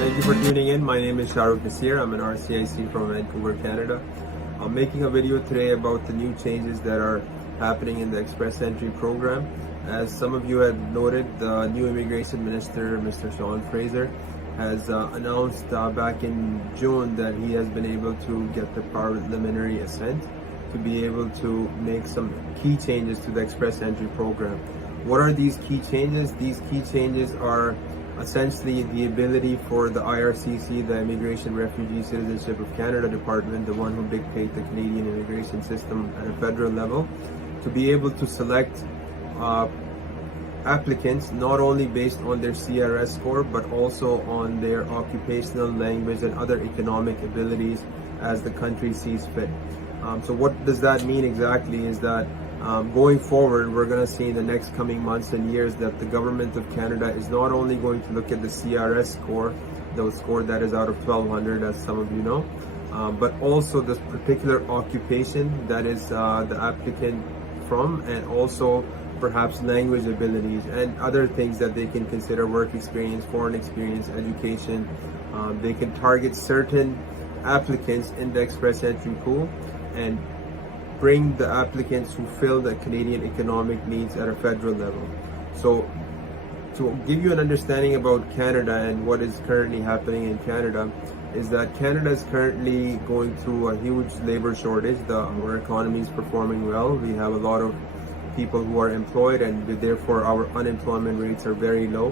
Thank you for tuning in. My name is Shahrukh Naseer. I'm an RCIC from Vancouver, Canada. I'm making a video today about the new changes that are happening in the Express Entry program. As some of you have noted, the new Immigration Minister, Mr. Sean Fraser, has announced back in June that he has been able to get the parliamentary assent to be able to make some key changes to the Express Entry program. What are these key changes? These key changes are essentially the ability for the IRCC, the Immigration, Refugee, Citizenship of Canada Department, the one who dictates the Canadian immigration system at a federal level, to be able to select applicants not only based on their CRS score but also on their occupational, language and other economic abilities as the country sees fit. So what does that mean exactly is that going forward, we're going to see in the next coming months and years that the government of Canada is not only going to look at the CRS score, the score that is out of 1200 as some of you know, but also this particular occupation that is the applicant from, and also perhaps language abilities and other things that they can consider: work experience, foreign experience, education. They can target certain applicants in the Express Entry pool and bring the applicants who fill the Canadian economic needs at a federal level. So to give you an understanding about Canada and what is currently happening in Canada is that Canada is currently going through a huge labor shortage. Our economy is performing well. We have a lot of people who are employed, and therefore our unemployment rates are very low,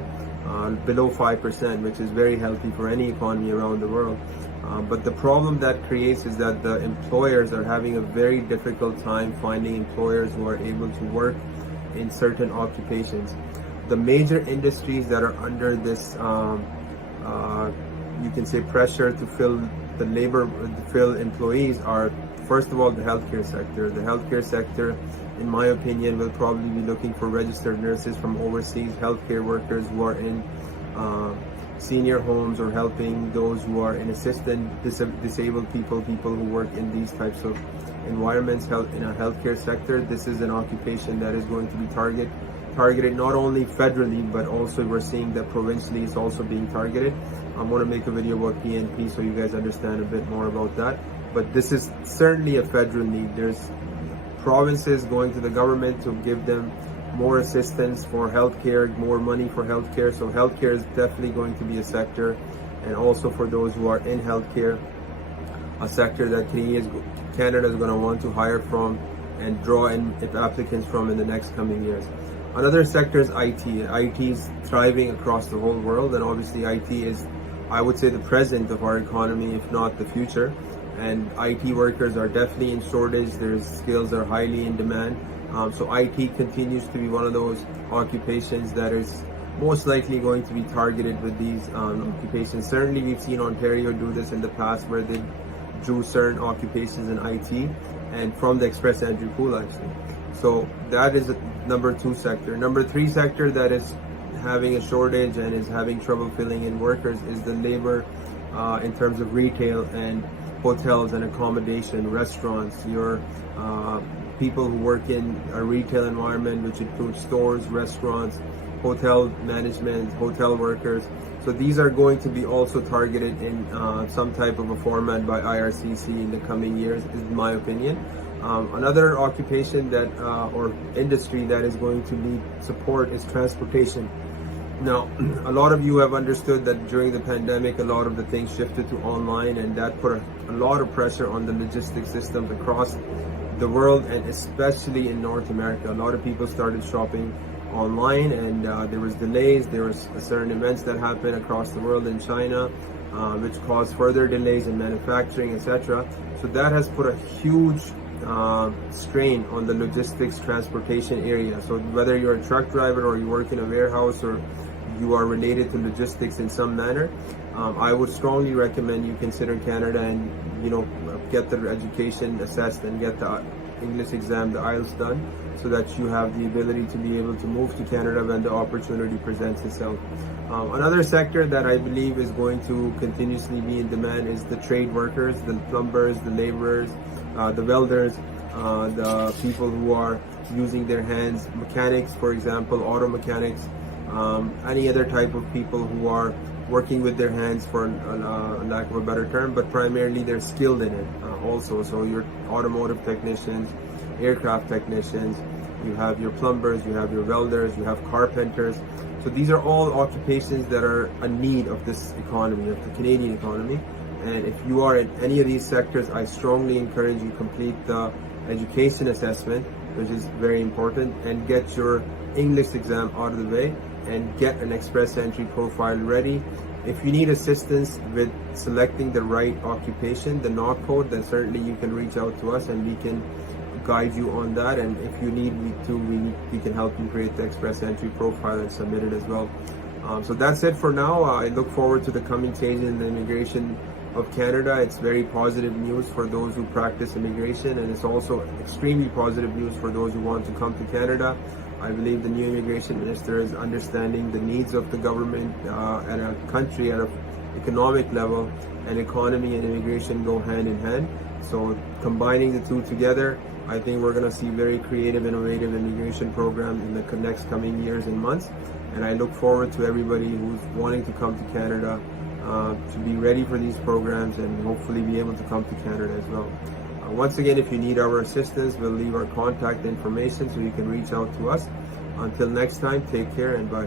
below 5%, which is very healthy for any economy around the world. But the problem that creates is that the employers are having a very difficult time finding employers who are able to work in certain occupations. The major industries that are under this, you can say, pressure to fill the labor, to fill employees are, first of all, the healthcare sector. The healthcare sector, in my opinion, will probably be looking for registered nurses from overseas, healthcare workers who are in senior homes or helping those who are in disabled people who work in these types of environments in a healthcare sector. This is an occupation that is going to be targeted not only federally, but also we're seeing that provincially it's also being targeted. I want to make a video about PNP so you guys understand a bit more about that. But this is certainly a federal need. There's provinces going to the government to give them more assistance for healthcare, more money for healthcare. So healthcare is definitely going to be a sector, and also for those who are in healthcare, a sector that Canada is going to want to hire from and draw in applicants from in the next coming years. Another sector is IT. IT is thriving across the whole world, and obviously IT is, I would say, the present of our economy, if not the future. And IT workers are definitely in shortage. Their skills are highly in demand. So IT continues to be one of those occupations that is most likely going to be targeted with these occupations. Certainly we've seen Ontario do this in the past, where they drew certain occupations in IT and from the Express Entry pool actually. So that is number 2 sector. Number 3 sector that is having a shortage and is having trouble filling in workers is the labor in terms of retail and hotels and accommodation, restaurants, your people who work in a retail environment, which includes stores, restaurants, hotel management, hotel workers. So these are going to be also targeted in some type of a format by IRCC in the coming years, in my opinion. Another occupation that or industry that is going to need support is transportation. Now, a lot of you have understood that during the pandemic, a lot of the things shifted to online, and that put a lot of pressure on the logistics systems across the world, and especially in North America. A lot of people started shopping online, and there was delays. There was certain events that happened across the world in China, which caused further delays in manufacturing, etc. So that has put a huge strain on the logistics transportation area. So whether you're a truck driver or you work in a warehouse or you are related to logistics in some manner, I would strongly recommend you consider Canada and get the education assessed and get the English exam, the IELTS done, so that you have the ability to be able to move to Canada when the opportunity presents itself. Another sector that I believe is going to continuously be in demand is the trade workers, the plumbers, the laborers, the welders, the people who are using their hands, mechanics, for example, auto mechanics, any other type of people who are working with their hands, for lack of a better term, but primarily they're skilled in it also. So your automotive technicians, aircraft technicians, you have your plumbers, you have your welders, you have carpenters. So these are all occupations that are a need of this economy, of the Canadian economy. And if you are in any of these sectors, I strongly encourage you complete the education assessment, which is very important, and get your English exam out of the way and get an express entry profile ready. If you need assistance with selecting the right occupation, the knock code, then certainly you can reach out to us and we can guide you on that. And if you need me to, we can help you create the express entry profile and submit it as well. So that's it for now. I look forward to the coming change in the immigration of Canada. It's very positive news for those who practice immigration, and it's also extremely positive news for those who want to come to Canada. I believe the new immigration minister is understanding the needs of the government at a country, at an economic level, and economy and immigration go hand in hand. So combining the two together, I think we're going to see very creative, innovative immigration programs in the next coming years and months. And I look forward to everybody who's wanting to come to Canada to be ready for these programs and hopefully be able to come to Canada as well. Once again, if you need our assistance, we'll leave our contact information so you can reach out to us. Until next time, take care and bye.